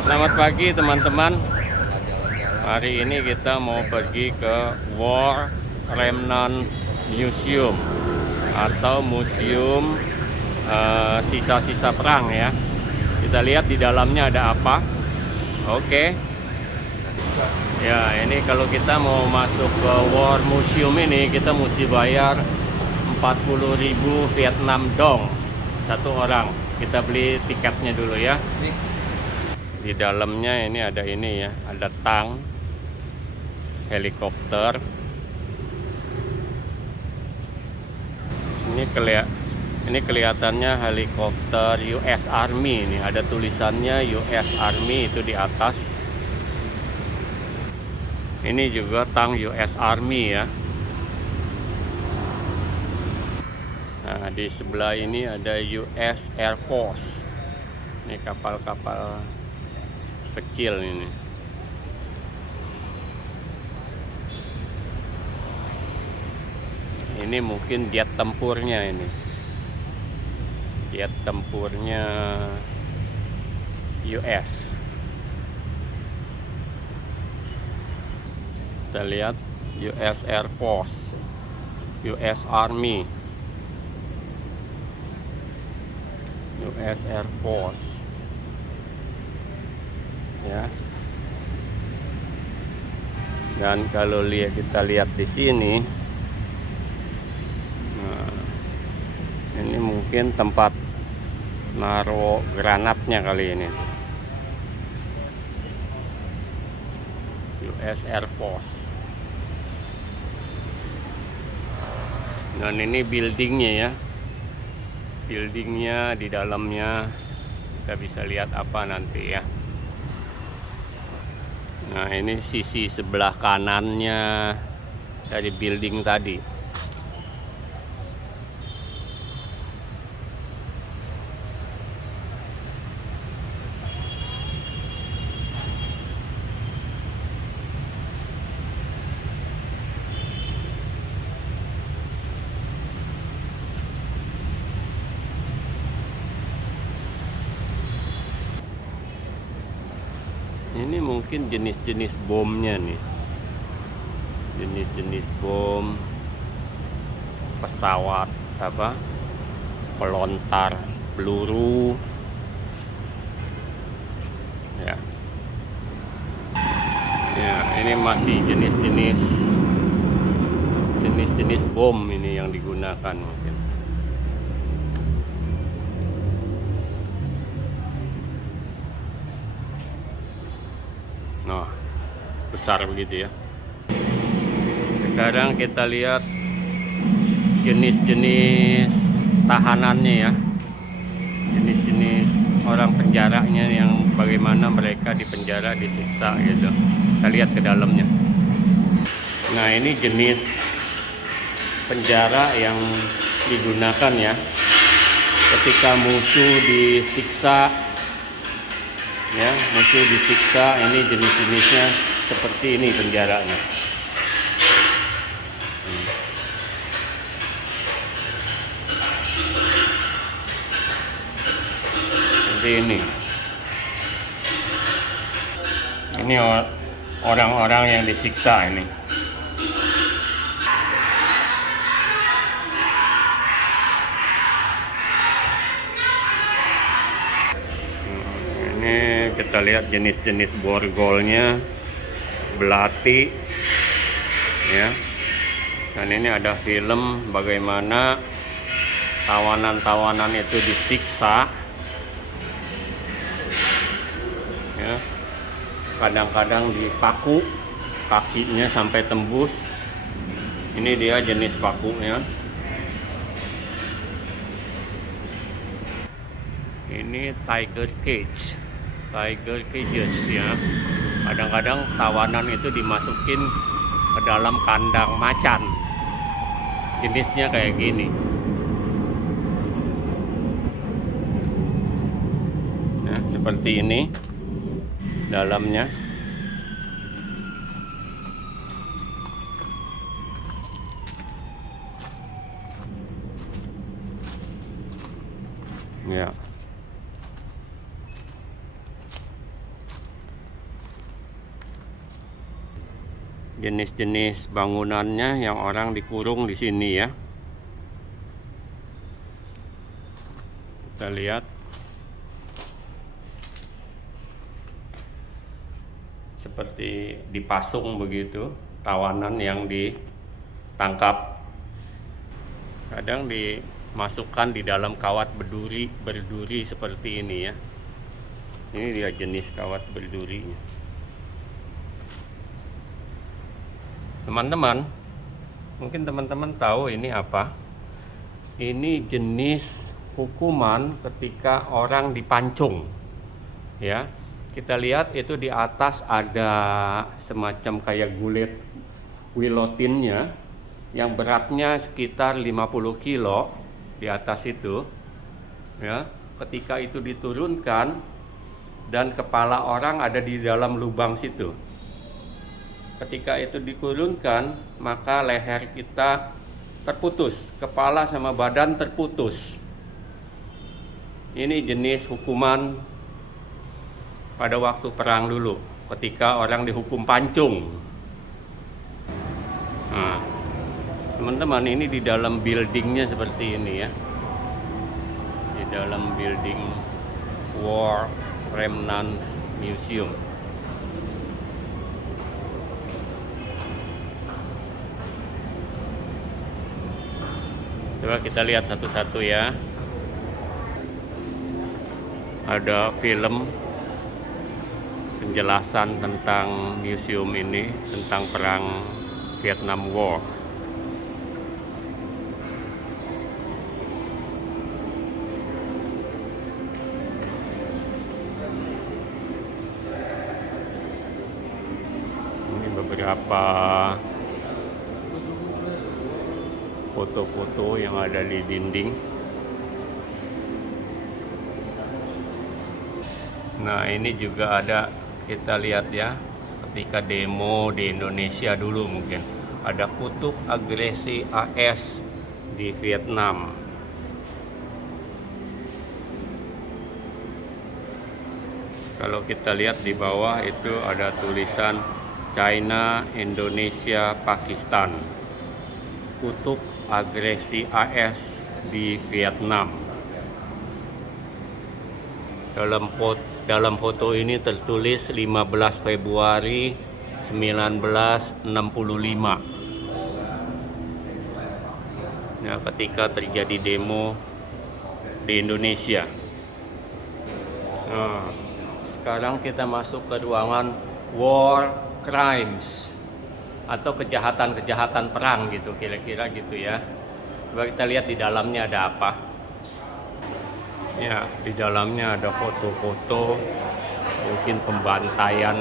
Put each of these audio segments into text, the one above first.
Selamat pagi teman-teman. Hari ini kita mau pergi ke War Remnants Museum atau museum sisa-sisa perang ya. Kita lihat di dalamnya ada apa. Oke. Ya, ini kalau kita mau masuk ke War Museum ini kita mesti bayar 40.000 Vietnam dong satu orang. Kita beli tiketnya dulu ya. Di dalamnya ini ya, ada tank, helikopter. Ini kelihatannya helikopter US Army. Ini ada tulisannya US Army itu di atas. Ini juga tank US Army ya. Nah, di sebelah ini ada US Air Force. Ini kapal-kapal kecil ini. Ini mungkin jet tempurnya ini. Jet tempurnya US. Kita lihat US Air Force, US Army, US Air Force. Ya. Dan kalau kita lihat di sini, nah, ini mungkin tempat naruh granatnya kali ini. US Air Force. Dan ini buildingnya ya. Buildingnya di dalamnya kita bisa lihat apa nanti ya. Nah, ini sisi sebelah kanannya dari building tadi. Ini mungkin jenis-jenis bomnya nih. Jenis-jenis bom pesawat pelontar peluru. Ya. Ya, ini masih jenis-jenis bom ini yang digunakan mungkin. Nah, besar begitu ya. Sekarang kita lihat jenis-jenis tahanannya ya. Jenis-jenis orang penjaranya yang bagaimana mereka dipenjara, disiksa gitu. Kita lihat ke dalamnya. Nah, ini jenis penjara yang digunakan ya. Ketika musuh disiksa, ya, musuh disiksa, ini jenis-jenisnya seperti ini penjaranya. Seperti ini. Ini orang-orang yang disiksa ini. Ini kita lihat jenis-jenis borgolnya, belati ya. Dan ini ada film bagaimana tawanan-tawanan itu disiksa ya. Kadang-kadang dipaku kakinya sampai tembus. Ini dia jenis pakunya. Ini tiger cages ya. Kadang-kadang tawanan itu dimasukin ke dalam kandang macan. Jenisnya kayak gini. Nah, seperti ini dalamnya. Ya. jenis-jenis bangunannya yang orang dikurung di sini ya. Kita lihat seperti dipasung begitu, tawanan yang ditangkap. Kadang dimasukkan di dalam kawat berduri seperti ini ya. Ini dia jenis kawat berdurinya. Teman-teman, mungkin teman-teman tahu ini apa? Ini jenis hukuman ketika orang dipancung. Ya, kita lihat itu di atas ada semacam kayak gulet guillotinnya yang beratnya sekitar 50 kilo di atas itu. Ya, ketika itu diturunkan dan kepala orang ada di dalam lubang situ. Ketika itu diturunkan, maka leher kita terputus, kepala sama badan terputus. Ini jenis hukuman pada waktu perang dulu, ketika orang dihukum pancung. Nah, teman-teman, ini di dalam buildingnya seperti ini ya. Di dalam building War Remnants Museum. Coba kita lihat satu-satu ya. Ada film penjelasan tentang museum ini, tentang perang Vietnam War. Ini beberapa foto-foto yang ada di dinding. Nah, ini juga ada, kita lihat ya, ketika demo di Indonesia dulu mungkin ada kutub agresi AS di Vietnam. Kalau kita lihat di bawah itu ada tulisan China, Indonesia, Pakistan. Kutub agresi AS di Vietnam. Dalam foto ini tertulis 15 Februari 1965. Nah, ketika terjadi demo di Indonesia. Nah, sekarang kita masuk ke ruangan War Crimes atau kejahatan-kejahatan perang gitu, kira-kira gitu ya. Coba kita lihat di dalamnya ada apa. Ya, di dalamnya ada foto-foto mungkin pembantaian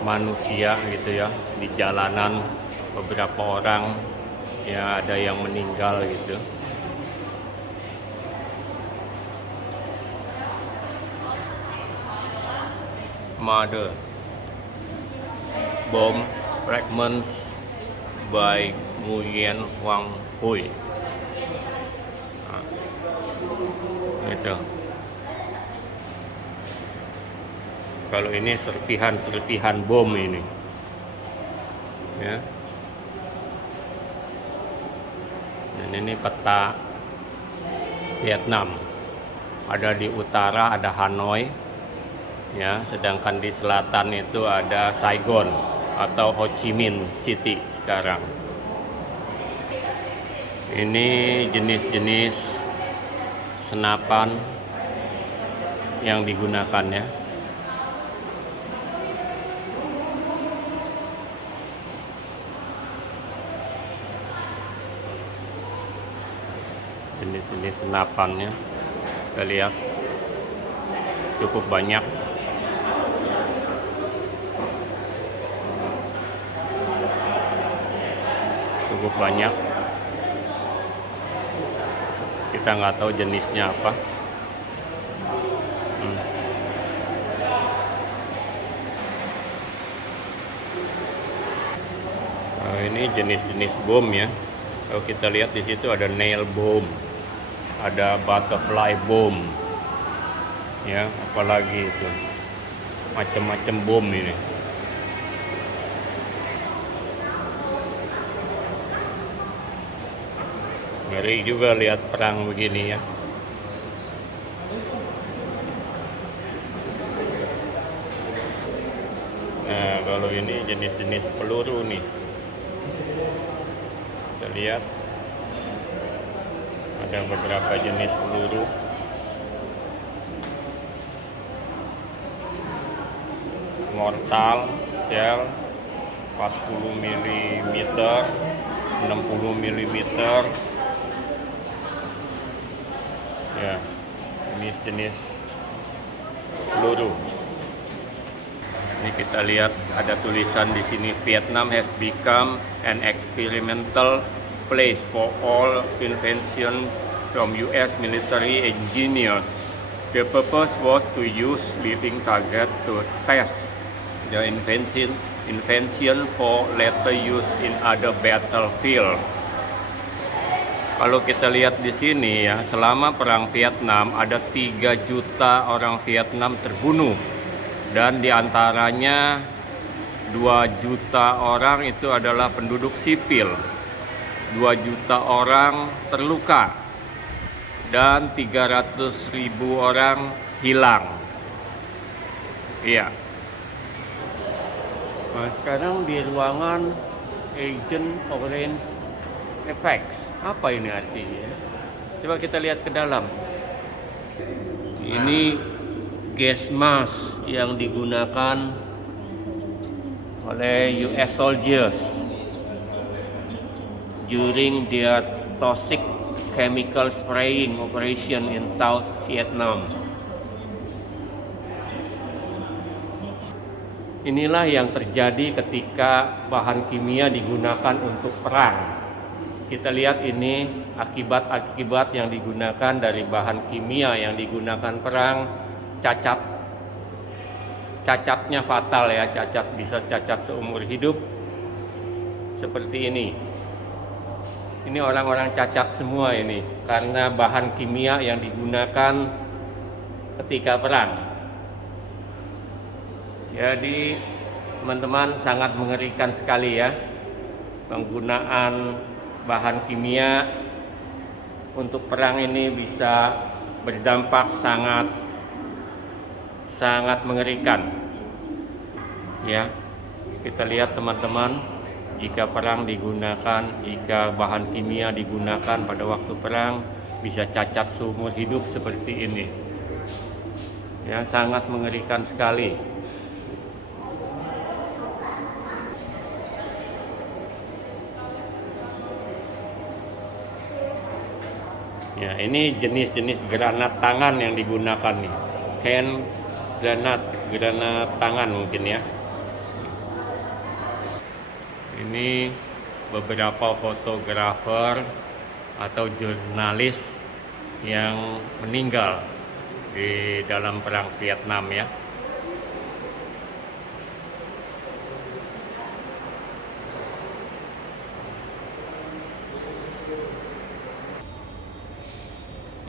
manusia gitu ya di jalanan, beberapa orang ya, ada yang meninggal gitu. Mother bomb fragments by Nguyen Huang Huy. Nah, itu. Kalau ini serpihan bom ini, ya. Dan ini peta Vietnam. Ada di utara ada Hanoi, ya. Sedangkan di selatan itu ada Saigon atau Ho Chi Minh City sekarang. Ini jenis-jenis senapan yang digunakan ya. Jenis-jenis senapannya kita lihat cukup banyak. Kita nggak tahu jenisnya apa. Nah, ini jenis-jenis bom ya. Kalau kita lihat di situ ada nail bomb, ada butterfly bomb, ya, apalagi itu macam-macam bom ini. Ngeri juga lihat perang begini ya. Nah, kalau ini jenis-jenis peluru nih. Kita lihat ada beberapa jenis peluru. Mortal, shell 40 mm, 60 mm. Ya, ini jenis peluru. Ini kita lihat ada tulisan di sini, Vietnam has become an experimental place for all inventions from US military engineers. The purpose was to use living target to test the invention for later use in other battlefields. Kalau kita lihat di sini ya, selama perang Vietnam ada 3 juta orang Vietnam terbunuh, dan diantaranya 2 juta orang itu adalah penduduk sipil, 2 juta orang terluka, dan 300.000 orang hilang. Iya. Nah, sekarang di ruangan Agent Orange Effects. Apa ini artinya? Coba kita lihat ke dalam. Ini gas mask yang digunakan oleh US soldiers during their toxic chemical spraying operation in South Vietnam. Inilah yang terjadi ketika bahan kimia digunakan untuk perang. Kita lihat ini akibat-akibat yang digunakan dari bahan kimia yang digunakan perang. Cacatnya fatal ya, bisa cacat seumur hidup seperti ini. Ini orang-orang cacat semua ini karena bahan kimia yang digunakan ketika perang. Jadi teman-teman, sangat mengerikan sekali ya penggunaan bahan kimia untuk perang ini, bisa berdampak sangat mengerikan. Ya, kita lihat teman-teman, jika bahan kimia digunakan pada waktu perang, bisa cacat seumur hidup seperti ini. Ya, sangat mengerikan sekali. Ya, ini jenis-jenis granat tangan yang digunakan nih. Hand granat tangan mungkin ya. Ini beberapa fotografer atau jurnalis yang meninggal di dalam perang Vietnam ya.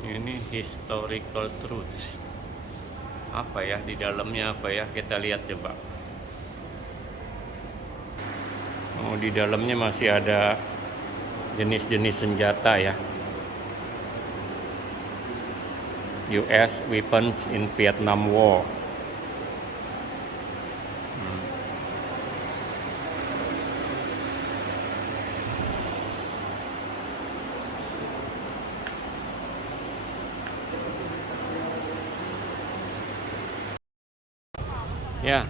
Ini historical truths. Apa ya di dalamnya, apa ya, kita lihat coba. Oh, di dalamnya masih ada jenis-jenis senjata ya. US weapons in Vietnam War. Ya,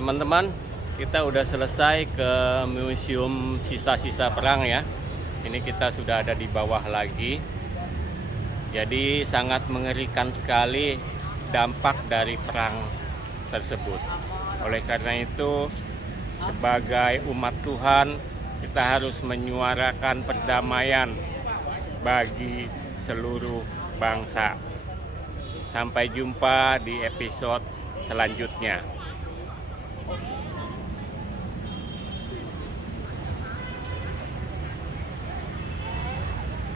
teman-teman, kita udah selesai ke museum sisa-sisa perang ya. Ini kita sudah ada di bawah lagi. Jadi sangat mengerikan sekali dampak dari perang tersebut. Oleh karena itu, sebagai umat Tuhan, kita harus menyuarakan perdamaian bagi seluruh bangsa. Sampai jumpa di episode selanjutnya.